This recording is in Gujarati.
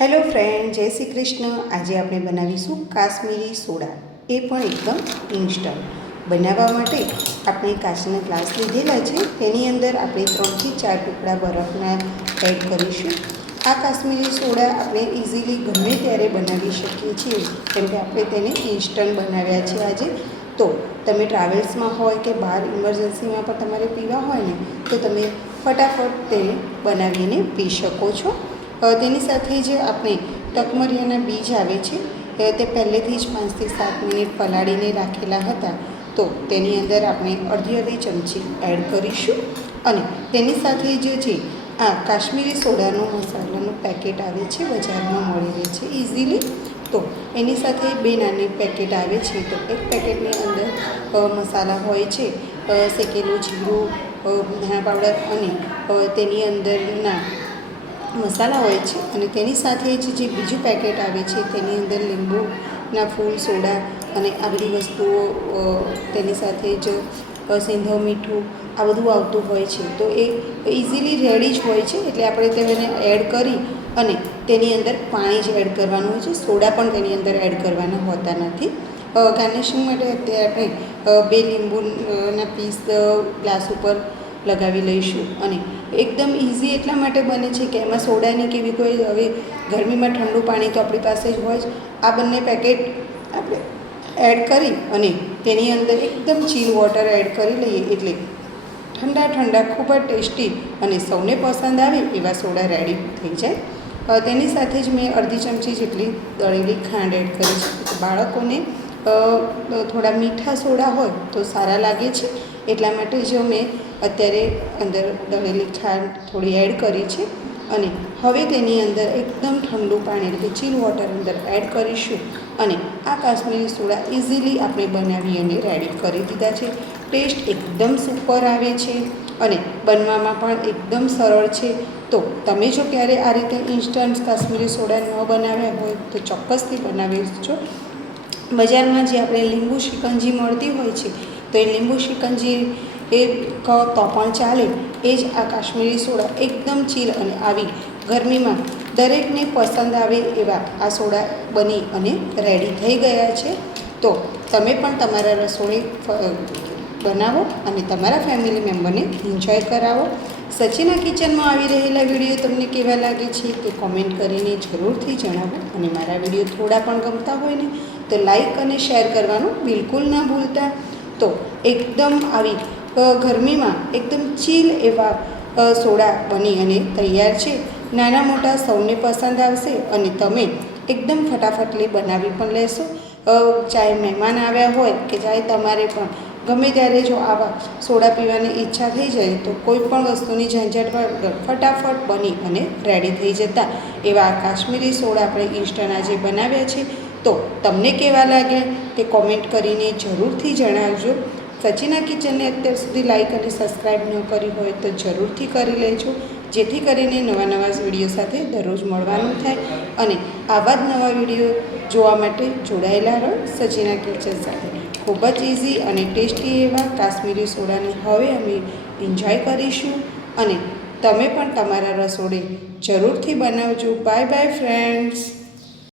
હેલો ફ્રેન્ડ, જય શ્રી કૃષ્ણ. આજે આપણે બનાવીશું કાશ્મીરી સોડા, એ પણ એકદમ ઇન્સ્ટન્ટ. બનાવવા માટે આપણે કાચના ગ્લાસ લીધેલા છે, તેની અંદર આપણે 3 થી 4 ટુકડા બરફના એડ કરીશું. આ કાશ્મીરી સોડા આપણે ઇઝીલી ગમે ત્યારે બનાવી શકીએ છીએ, કેમ કે આપણે તેને ઇન્સ્ટન્ટ બનાવ્યા છે આજે. તો તમે ટ્રાવેલ્સમાં હોય કે બહાર ઇમરજન્સીમાં પણ તમારે પીવા હોય ને, તો તમે ફટાફટ તેને બનાવીને પી શકો છો. તેની સાથે જ આપણે તકમરિયાના બીજ આવે છે, તે પહેલેથી જ 5 થી 7 મિનિટ પલાળીને રાખેલા હતા. તો તેની અંદર આપણે અડધી ચમચી એડ કરીશું. અને તેની સાથે જ જે આ કાશ્મીરી સોડાનો મસાલાનું પેકેટ આવે છે, બજારમાં મળી રહે છે ઇઝીલી, તો એની સાથે 2 નાની પેકેટ આવે છે. તો એક પેકેટની અંદર મસાલા હોય છે, શેકેલું જીરું, ધાણા પાવડર અને તેની અંદરના મસાલા હોય છે. અને તેની સાથે જ જે બીજું પેકેટ આવે છે, તેની અંદર લીંબુના ફૂલ, સોડા અને આ બધી વસ્તુઓ, તેની સાથે જ સિંધવ મીઠું, આ બધું આવતું હોય છે. તો એ ઇઝીલી રેડી જ હોય છે, એટલે આપણે તેને એડ કરી અને તેની અંદર પાણી જ એડ કરવાનું હોય છે. સોડા પણ તેની અંદર એડ કરવાના હોતા નથી. ગાર્નિશિંગ માટે અત્યારે આપણે 2 લીંબુના પીસ ગ્લાસ ઉપર લગાવી લઈશું. અને એકદમ ઇઝી એટલા માટે બને છે કે એમાં સોડાની કેવી કોઈ, હવે ગરમીમાં ઠંડુ પાણી તો આપણી પાસે જ હોય જ. આ બંને પેકેટ આપણે એડ કરી અને તેની અંદર એકદમ ચીલ વોટર એડ કરી લઈએ, એટલે ઠંડા ખૂબ જ ટેસ્ટી અને સૌને પસંદ આવે એવા સોડા રેડી થઈ જાય. તેની સાથે જ મેં અડધી ચમચી જેટલી દળેલી ખાંડ એડ કરી છે. બાળકોને થોડા મીઠા સોડા હોય તો સારા લાગે છે, એટલા માટે જ મેં અત્યારે અંદર દળેલી ખાંડ થોડી એડ કરી છે. અને હવે તેની અંદર એકદમ ઠંડુ પાણી એટલે કે ચીલ વોટર અંદર એડ કરીશું. અને આ કાશ્મીરી સોડા ઇઝીલી આપણે બનાવી અને રેડી કરી દીધા છે. ટેસ્ટ એકદમ સુપર આવે છે અને બનવામાં પણ એકદમ સરળ છે. તો તમે જો ક્યારે આ રીતે ઇન્સ્ટન્ટ કાશ્મીરી સોડા ન બનાવ્યા હોય તો ચોક્કસથી બનાવીજો. બજારમાં જે આપણે લીંબુ શિકંજી મળતી હોય છે, તો એ લીંબુ શિકંજી કહો તો પણ ચાલે. એ જ આ કાશ્મીરી સોડા એકદમ ચીલ અને આવી ગરમીમાં દરેકને પસંદ આવે એવા આ સોડા બની અને રેડી થઈ ગયા છે. તો તમે પણ તમારા રસોડે બનાવો અને તમારા ફેમિલી મેમ્બરને એન્જોય કરાવો. સચિના કિચનમાં આવી રહેલા વિડીયો તમને કેવા લાગે છે તે કોમેન્ટ કરીને જરૂરથી જણાવો. અને મારા વિડીયો થોડા પણ ગમતા હોય ને, તો લાઈક અને શેર કરવાનું બિલકુલ ના ભૂલતા. તો એકદમ આવી ગરમીમાં એકદમ ચીલ એવા સોડા બની અને તૈયાર છે. નાના મોટા સૌને પસંદ આવશે અને તમે એકદમ ફટાફટલી બનાવી પણ લેશો. ચાહે મહેમાન આવ્યા હોય કે ચાહે તમારે પણ ગમે ત્યારે જો આવા સોડા પીવાની ઈચ્છા થઈ જાય, તો કોઈ પણ વસ્તુની ઝંઝટ વગર ફટાફટ બની અને રેડી થઈ જતા એવા કાશ્મીરી સોડા આપણે ઇન્સ્ટન્ટ આજે બનાવ્યા છે. તો તમને કેવા લાગે તે કોમેન્ટ કરીને જરૂરથી જણાવજો. સચિના કિચનને અત્યાર સુધી લાઈક અને સબસ્ક્રાઈબ ન કરી હોય તો જરૂરથી કરી લેજો, જેથી કરીને નવા વિડીયો સાથે દરરોજ મળવાનું થાય. અને આવા જ નવા વિડીયો જોવા માટે જોડાયેલા રહો સચિના કિચન સાથે. ખૂબ જ ઇઝી અને ટેસ્ટી એવા કાશ્મીરી સોડાને હવે અમે એન્જોય કરીશું. અને તમે પણ તમારા રસોડે જરૂરથી બનાવજો. Bye bye friends.